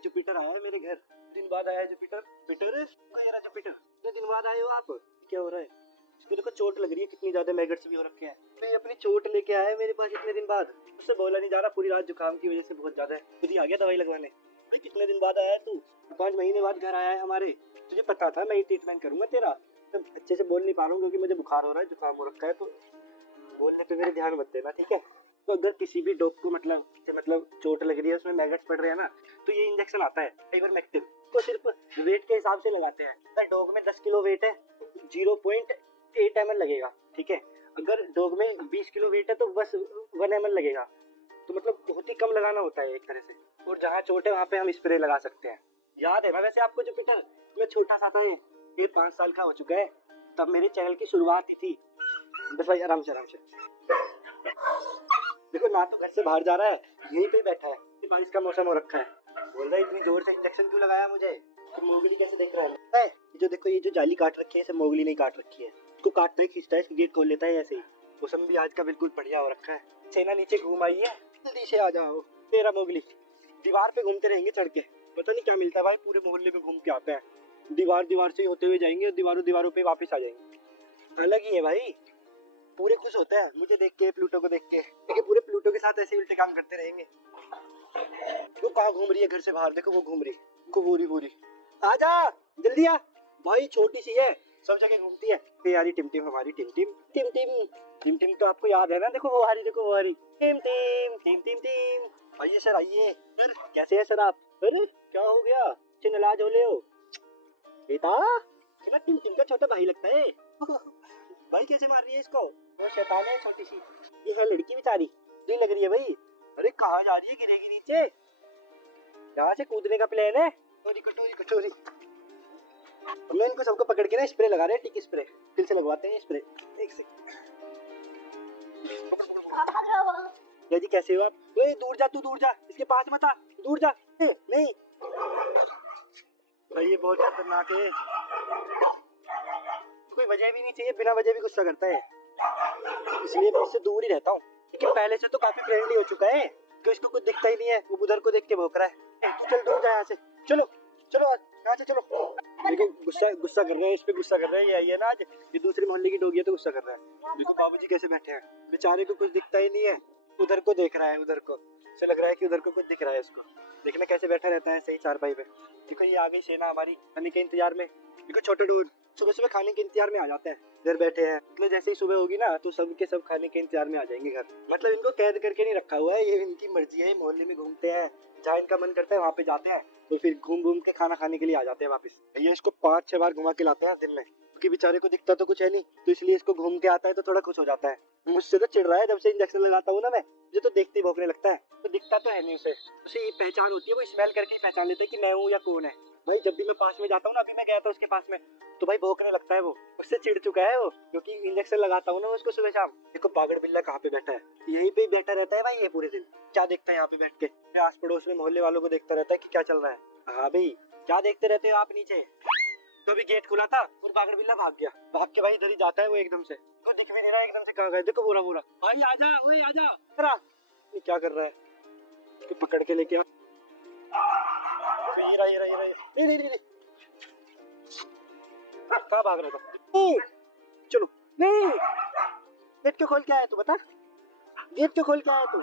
Jupiter आया है मेरे घर। दिन बाद आया है जुपिटर। जुपिटर ये रहा जुपिटर। इतने दिन बाद आए हो आप, क्या हो रहा है? इसको देखो चोट लग रही है, कितनी ज्यादा मैगट्स भी हो रखे हैं। तो ये अपनी चोट लेके आया है मेरे पास इतने दिन बाद। उससे बोला नहीं जा रहा, पूरी रात जुकाम की वजह से बहुत ज्यादा है। खुद ही आ गया दवाई लगवाने। भाई कितने दिन बाद आया है तू? 5 महीने बाद घर आया है हमारे। तुझे पता था मैं ही ट्रीटमेंट करूंगा तेरा। तब अच्छे से बोल नहीं पा रहा हूँ क्योंकि मुझे बुखार हो रहा है, जुकाम हो रखा है, तो बोलने पे मेरे ध्यान मत देना, ठीक है? तो अगर किसी भी डॉग को मतलब चोट लग रही है, उसमें मैगट्स पड़ रहे हैं ना, तो ये इंजेक्शन आता है आइवरमेक्टिन। तो सिर्फ वेट के हिसाब से लगाते हैं। अगर डॉग में 10 किलो वेट है 0.8 ml लगेगा, ठीक है? अगर डॉग में 20 किलो वेट है तो बस 1 ml लगेगा। तो मतलब बहुत ही कम लगाना होता है एक तरह से। और जहाँ चोट है वहाँ पे हम स्प्रे लगा सकते हैं। याद है ना वैसे आपको जुपिटर? मैं छोटा सा था, ये 5 साल का हो चुका है, तब मेरे चैनल की शुरुआत ही थी। बस भाई आराम से देखो ना, तो घर से बाहर जा रहा है, यहीं पे बैठा है। बारिश का मौसम हो रखा है, बोल रहा है इतनी जोर से इंजेक्शन क्यों लगाया मुझे? तो मोगली कैसे देख रहा है? ये जो देखो, ये जो जाली काट रखी है, इसे मोगली नहीं काट रखी है। इसको काटता है, खींचता है, गेट खोल लेता है ऐसे ही। मौसम भी आज का बिल्कुल बढ़िया हो रखा है। सेना नीचे घूम आई है, जल्दी से आ जाओ। तेरा मोगली दीवार पे घूमते रहेंगे चढ़ के, पता नहीं क्या मिलता है भाई, पूरे मोहल्ले में घूम के आता है। दीवार से होते हुए जाएंगे और दीवारों पे वापस आ जाएंगे। अलग ही है भाई, पूरे खुश होते हैं मुझे देख के, प्लूटो को देख के। देखिए पूरे प्लूटो के साथ ऐसे उल्टे काम करते रहेंगे। वो कहाँ घूम रही है घर से बाहर, देखो वो घूम रही को पूरी आजा जल्दी आ। भाई छोटी सी है, सब जगह घूमती है। यारी टिमटिम, हमारी टिमटिम तो आपको याद है ना? देखो वो हारी, देखो वो हारी। टिमटिम आइए सर, आइए सर। कैसे है सर आप? अरे क्या हो गया, नाराज हो ले हो बेटा? टिमटिम का छोटा भाई लगता है। भाई कैसे मार रही है इसको? वो शैतान है छोटी सी, ये है लड़की बेचारी, नहीं लग रही है भाई। अरे कहाँ जा रही है, गिरेगी नीचे। यहाँ से कूदने का प्लान है। कटोरी मैं इनको सबको पकड़ के ना स्प्रे लगा रहे हैं, टिक स्प्रे। फिर से लगवाते हैं स्प्रे। एक सेकंड जी, कैसे हो आप? दूर जा, तू दूर जा, इसके पास मत आ, दूर जा। नहीं भाई ये बहुत खतरनाक है, कोई वजह भी नहीं चाहिए, बिना वजह भी गुस्सा करता है, इसलिए मैं इससे दूर ही रहता हूँ। लेकिन पहले से तो काफी फ्रेंडली हो चुका है, तो इसको कुछ दिखता ही नहीं है, वो उधर को देख के भौंक रहा है। तू चल दूर जा यहाँ से, चलो यहाँ से चलो। लेकिन गुस्सा कर रहे हैं, इस पे गुस्सा कर रहे हैं। ये ना आज ये दूसरे मोहल्ले की डॉगी है तो गुस्सा कर रहा है। देखो बाबूजी कैसे बैठे हैं, बेचारे को कुछ दिखता ही नहीं है, उधर को देख रहा है, उधर को से लग रहा है कि उधर को कुछ दिख रहा है उसको। देखना कैसे बैठा रहता है सही चारपाई पे। देखो ये आ गई सेना हमारी खाने के इंतजार में। देखो छोटे डूर सुबह खाने के इंतजार में आ जाते हैं, इधर बैठे हैं। मतलब जैसे ही सुबह होगी ना तो सब के सब खाने के इंतजार में आ जाएंगे घर। मतलब इनको कैद करके नहीं रखा हुआ है, ये इनकी मर्जी है, मोहल्ले में घूमते हैं, जहाँ इनका मन करता है वहाँ पे जाते हैं, तो फिर घूम के खाना खाने के लिए आ जाते हैं वापस। ये इसको 5-6 बार घुमा के लाते हैं दिन में, क्योंकि बेचारे को दिखता तो कुछ है नहीं, तो इसलिए इसको घूम के आता है तो थोड़ा खुश हो जाता है। मुझसे तो चिढ़ रहा है, जब से इंजेक्शन लगाता हूँ ना मैं, मुझे तो देखते ही भौंकने लगता है। तो दिखता तो है नहीं उसे ये पहचान होती है, वो स्मेल करके ही पहचान लेता है कि मैं हूँ या कौन है। भाई जब भी मैं पास में जाता हूँ ना, अभी मैं गया था उसके पास में, तो भाई भौंकने लगता है वो, उससे चिढ़ चुका है वो, क्योंकि इंजेक्शन लगाता हूँ ना उसको सुबह शाम। देखो पागड़ बिल्ला कहाँ पे बैठा है, यहीं पे बैठा रहता है भाई ये पूरे दिन। क्या देखता है यहाँ पे बैठ के? आस पड़ोस में मोहल्ले वालों को देखता रहता है कि क्या चल रहा है। हाँ भाई क्या देखते रहते हो आप नीचे? तो अभी गेट खुला था और पागड़ बिल्ला भाग गया, भाग के भाई इधर ही जाता है वो एकदम से, तो दिख भी नहीं रहा एकदम से कहाँ गए। देखो बोरा भाई आजा, ओए आजा, ये क्या कर रहा है? इसको पकड़ के लेके आ। ये रहा नहीं कहाँ भाग रहा था? चलो नहीं, गेट क्यों खोल के आया तू? बता, गेट क्यों खोल के आया तू?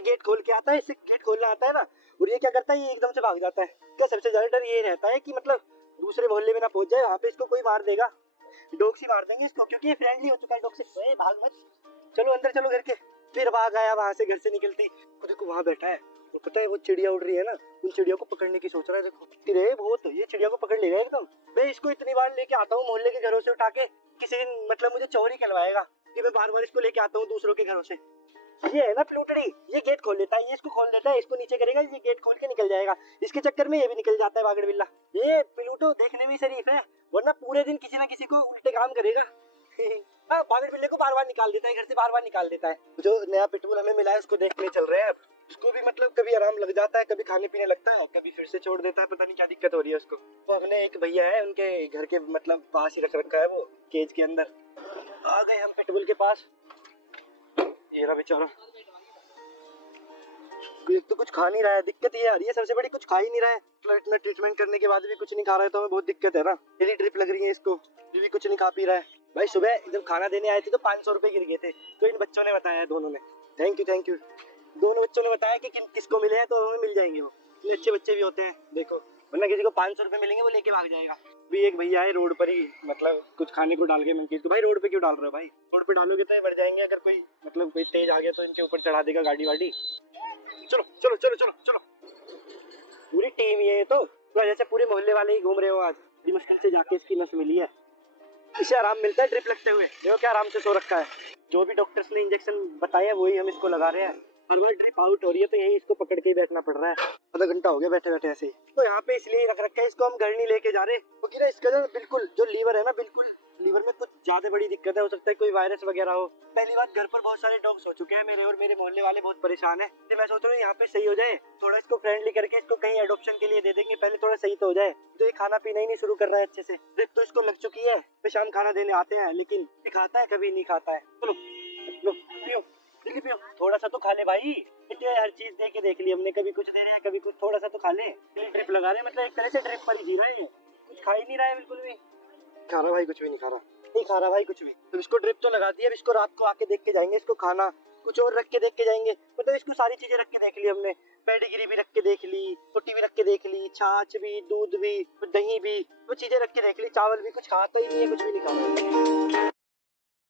गेट खोल के आता है, इससे गेट खोलना आता है ना, और ये क्या करता है, ये एकदम से भाग जाता है। क्या सबसे ज्यादा डर ये रहता है कि मतलब दूसरे मोहल्ले में ना पहुंच जाए, वहाँ पे इसको कोई मार देगा, डॉग से मार देंगे इसको, क्योंकि ये फ्रेंडली हो चुका है डॉग से। भाग मत, चलो अंदर चलो घर के। फिर भाग आया वहाँ से, घर से निकलती देखो वहाँ बैठा है, और पता है वो चिड़िया उड़ रही है ना, उन चिड़िया को पकड़ने की सोच रहा है। देखो तेरे बहुत ये चिड़िया को पकड़ लेगा एकदम। मैं इसको इतनी बार लेके आता हूँ मोहल्ले के घरों से उठा के, किसी दिन मतलब मुझे चोरी करवाएगा कि मैं बार इसको लेके आता हूँ दूसरों के घरों से। ये है ना प्लूटड़ी, ये गेट खोल लेता है, ये इसको खोल देता है, इसको नीचे करेगा, ये गेट खोल के निकल जाएगा, इसके चक्कर में ये भी निकल जाता है बागड़ बिल्ला। ये प्लूटो देखने में शरीफ है, वरना पूरे दिन किसी ना किसी को उल्टे काम करेगा। बागड़ बिल्ले को बार निकाल देता है, घर से बार निकाल देता है। जो नया पिटबुल हमें मिला है उसको देखने चल रहे हैं, उसको भी मतलब कभी आराम लग जाता है, कभी खाने पीने लगता है, कभी फिर से छोड़ देता है, पता नहीं क्या दिक्कत हो रही है उसको। तो हमने एक भैया है उनके घर के मतलब पास ही रख रखा है, वो केज के अंदर। आ गए हम पिटबुल के पास, ये रहा बेचारा। एक तो कुछ खा नहीं रहा है, दिक्कत ये आ रही है सबसे बड़ी, कुछ खा ही नहीं रहा है। मतलब इतना ट्रीटमेंट करने के बाद भी कुछ नहीं खा रहा है तो हमें बहुत दिक्कत है ना। डेली ड्रिप लग रही है इसको, ये भी कुछ नहीं खा पी रहा है। भाई सुबह जब खाना देने आए थे तो 500 रुपए गिर गए थे, तो इन बच्चों ने बताया, दोनों ने, थैंक यू। दोनों बच्चों ने बताया कि किसको मिले हैं तो हमें मिल जाएंगे वो। इतने अच्छे बच्चे भी होते हैं देखो, वरना किसी को 500 रुपए मिलेंगे वो लेके भाग जाएगा। भी एक भैया है रोड पर ही, मतलब कुछ खाने को डाल के मंकी, तो भाई रोड पे क्यों डाल रहे हो भाई? रोड पे डालोगे तो ये बढ़ जाएंगे, अगर कोई मतलब कोई तेज आ गया तो इनके ऊपर चढ़ा देगा गाड़ी वाड़ी। चलो चलो चलो चलो चलो, पूरी टीम ये तो जैसे पूरे मोहल्ले वाले ही घूम रहे हो आज। बड़ी मुश्किल से जाके इसकी नस मिली है, इसे आराम मिलता है ड्रिप लगते हुए, देखो क्या आराम से सो रखा है। जो भी डॉक्टर्स ने इंजेक्शन बताया वही हम इसको लगा रहे हैं। हर बार ड्रिप आउट हो रही है तो यही इसको पकड़ के ही बैठना पड़ रहा है। आधा घंटा हो गया बैठे बैठे ऐसे ही। तो यहाँ पे इसलिए रख रखा है, इसको हम घर नहीं लेके जा रहे क्योंकि ना इसका जो बिल्कुल जो लीवर है ना, बिल्कुल लीवर में कुछ ज्यादा बड़ी दिक्कत है, हो सकता है कोई वायरस वगैरह हो। पहली बात, घर पर बहुत सारे डॉग्स हो चुके हैं मेरे, और मेरे मोहल्ले वाले बहुत परेशान है। तो मैं सोच रहा हूँ यहाँ पे सही हो जाए, थोड़ा इसको फ्रेंडली करके इसको कहीं एडॉप्शन के लिए दे देंगे, पहले थोड़ा सही तो हो जाए। तो ये खाना पीना ही नहीं शुरू कर रहा है अच्छे से, ड्रिप तो इसको लग चुकी है, तो शाम खाना देने आते हैं लेकिन खाता है कभी नहीं खाता है। चलो लो पियो, देखिए पियो, थोड़ा सा तो खा ले भाई। इतने हर चीज दे के देख ली हमने, कभी कुछ दे रहे हैं कभी कुछ, थोड़ा सा तो खा ले। ड्रिप लगा रहे हैं, मतलब एक तरह से ड्रिप पर ही जी रहे हैं, कुछ खा ही नहीं रहा है बिल्कुल भी। खा रहा भाई, कुछ भी नहीं खा रहा, नहीं खा रहा भाई कुछ भी। तो इसको ड्रिप तो लगा दी, अब इसको रात को आके देख के जाएंगे, इसको खाना कुछ और रख के देख के जाएंगे। मतलब इसको सारी चीजें रख के देख ली हमने, पेडिग्री भी रख के देख ली, रोटी भी रख के देख ली, छाछ भी, दूध भी, दही भी, वो चीजें रख के देख ली। चावल भी कुछ खाता ही नहीं है, कुछ भी नहीं खा रहा है।